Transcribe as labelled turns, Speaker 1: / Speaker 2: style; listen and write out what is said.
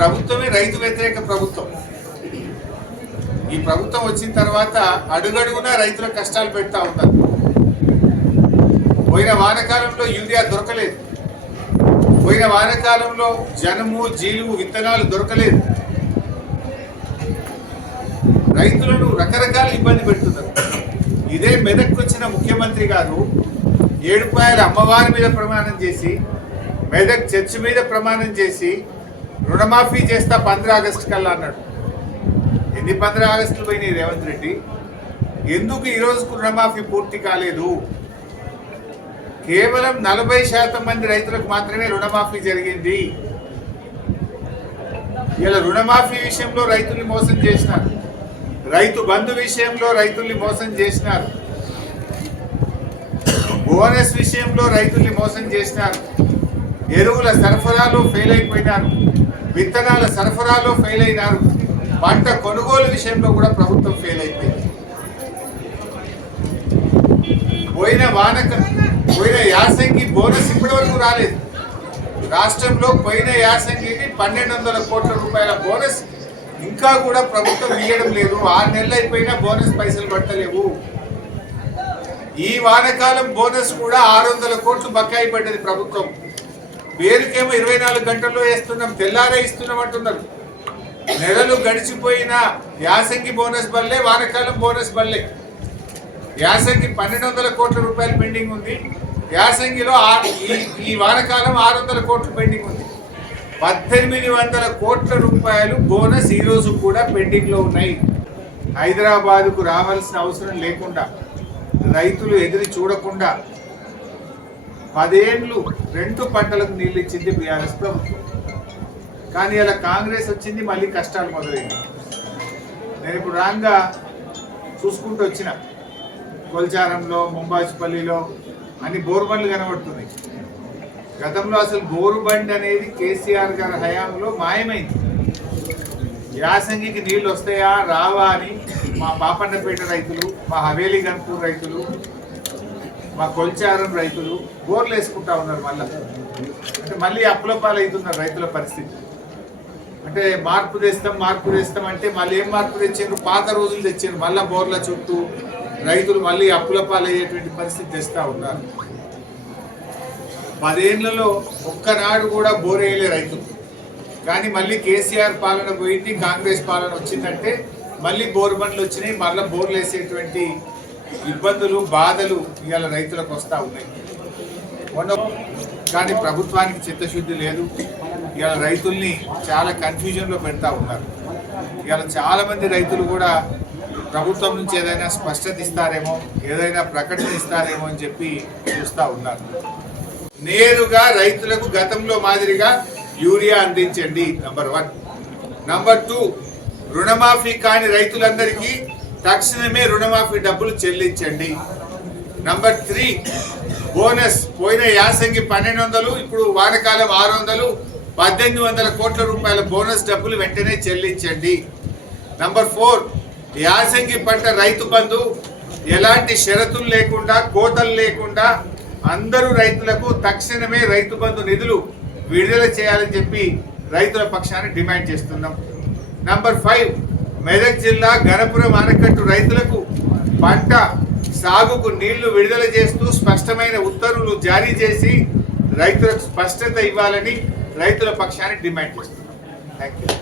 Speaker 1: ప్రభుత్వమే రైతు వ్యతిరేక ప్రభుత్వం. ఈ ప్రభుత్వం వచ్చిన తర్వాత అడుగడుగునా రైతుల కష్టాలు పెడతా ఉన్నారు. పోయిన వానకాలంలో యూరియా దొరకలేదు. పోయిన వానకాలంలో జనము జీలుము విత్తనాలు దొరకలేదు. రైతులను రకరకాల ఇబ్బంది పెడుతున్నారు. ఇదే మెదక్కు వచ్చిన ముఖ్యమంత్రి గారు ఏడుపాయల అమ్మవారి మీద ప్రమాణం చేసి మెదక్ చర్చి మీద ప్రమాణం చేసి రుణమాఫీ చేస్తా పంద్ర ఆగస్టు కల్లా అన్నాడు. ఎన్ని పంద్ర ఆగస్టులు పోయినాయి రేవంత్ రెడ్డి? ఎందుకు ఈరోజుకు రుణమాఫీ పూర్తి కాలేదు? కేవలం నలభై శాతం మంది రైతులకు మాత్రమే రుణమాఫీ జరిగింది. ఇలా రుణమాఫీ విషయంలో రైతుల్ని మోసం చేసినారు. రైతు బంధు విషయంలో రైతుల్ని మోసం చేసినారు. బోనస్ విషయంలో రైతుల్ని మోసం చేసినారు. ఎరువుల సరఫరాలు ఫెయిల్ అయిపోయినారు. విత్తనాల సరఫరాలో ఫెయిల్ అయినారు. పంట కొనుగోలు విషయంలో కూడా ప్రభుత్వం ఫెయిల్ అయిపోయింది. పోయిన వానక పోయిన యాసంగి బోనస్ ఇప్పటి వరకు రాలేదు. రాష్ట్రంలో పోయిన యాసంగికి పన్నెండు వందల కోట్ల రూపాయల బోనస్ ఇంకా కూడా ప్రభుత్వం ఇవ్వడం లేదు. ఆరు నెలలు అయిపోయినా బోనస్ పైసలు పట్టలేవు ఈ వానకాలం బోనస్ కూడా ఆరు వందల కోట్లు బకాయి పడ్డది ప్రభుత్వం. పేరుకేమో ఇరవై నాలుగు గంటల్లో వేస్తున్నాం తెల్లారే ఇస్తున్నాం అంటున్నారు. నెలలు గడిచిపోయిన యాసంగి బోనస్ బల్లే వానకాలం బోనస్ బల్లే. యాసంగి పన్నెండు వందల కోట్ల రూపాయలు పెండింగ్ ఉంది. యాసంగిలో ఈ ఈ వానకాలం ఆరు వందల కోట్లు పెండింగ్ ఉంది. పద్దెనిమిది వందల కోట్ల రూపాయలు బోనస్ ఈ రోజు కూడా పెండింగ్లో ఉన్నాయి. హైదరాబాద్కు రావాల్సిన అవసరం లేకుండా రైతులు ఎదురు చూడకుండా పదేళ్ళు రెండు పంటలకు నీళ్ళు ఇచ్చింది బీఆర్ఎస్ ప్రభుత్వం. కానీ అలా కాంగ్రెస్ వచ్చింది మళ్ళీ కష్టాలు మొదలైంది నేను ఇప్పుడు రాంగా చూసుకుంటూ వచ్చిన. కొల్చారంలో ముంబాచిపల్లిలో అన్ని బోరుబండ్లు కనబడుతున్నాయి. గతంలో అసలు బోరుబండి అనేది కేసీఆర్ గారి హయాంలో మాయమైంది. యాసంగికి నీళ్ళు వస్తాయా రావా అని మా పాపన్నపేట రైతులు మా హవేలీ గన్పూర్ రైతులు మా కొల్చారం రైతులు బోర్లు వేసుకుంటా ఉన్నారు మళ్ళీ. అంటే మళ్ళీ అప్పులపాలు అవుతున్నారు రైతుల పరిస్థితి. అంటే మార్పు తెస్తాం మార్పు తెస్తాం అంటే మళ్ళీ ఏం మార్పు తెచ్చిండ్రు? పాత రోజులు తెచ్చారు మళ్ళీ బోర్ల చుట్టూ రైతులు మళ్ళీ అప్పుల పాలయ్యేటువంటి పరిస్థితి తెస్తా ఉన్నారు. పదేళ్ళలో ఒక్కనాడు కూడా బోర్ వేయలే రైతులు. కానీ మళ్ళీ కేసీఆర్ పాలన పోయింది కాంగ్రెస్ పాలన వచ్చిందంటే మళ్ళీ బోర్ బండ్లు వచ్చినాయి మళ్ళీ బోర్లు వేసేటువంటి ఇబ్బందులు బాధలు ఇవాళ రైతులకు వస్తూ ఉన్నాయి. కానీ ప్రభుత్వానికి చిత్తశుద్ధి లేదు. ఇవాళ రైతుల్ని చాలా కన్ఫ్యూజన్లో పెడతా ఉన్నారు. ఇవాళ చాలామంది రైతులు కూడా ప్రభుత్వం నుంచి ఏదైనా స్పష్టత ఇస్తారేమో ఏదైనా ప్రకటన ఇస్తారేమో అని చెప్పి చూస్తూ ఉన్నారు. నేరుగా రైతులకు గతంలో మాదిరిగా యూరియా అందించండి నంబర్ వన్. నంబర్ టూ రుణమాఫీ కాని రైతులందరికీ తక్షణమే రుణమాఫీ డబ్బులు చెల్లించండి. నంబర్ త్రీ బోనస్ పోయిన యాసంగి పన్నెండు వందలు ఇప్పుడు వానకాలం ఆరు వందలు పద్దెనిమిది వందల కోట్ల రూపాయల బోనస్ డబ్బులు వెంటనే చెల్లించండి. నంబర్ ఫోర్ యాసంగి పంట రైతు బంధు ఎలాంటి షరతులు లేకుండా కోతలు లేకుండా అందరూ రైతులకు తక్షణమే రైతు బంధు నిధులు విడుదల చేయాలని చెప్పి రైతుల పక్షాన్ని డిమాండ్ చేస్తున్నాం. నంబర్ ఫైవ్ మెదక్ జిల్లా గణపురం ఆనకట్టు రైతులకు పంట సాగుకు నీళ్ళు విడుదల చేస్తూ స్పష్టమైన ఉత్తర్వులు జారీ చేసి రైతులకు స్పష్టత ఇవ్వాలని రైతుల పక్షాన్ని డిమాండ్ చేస్తున్నాం. Thank you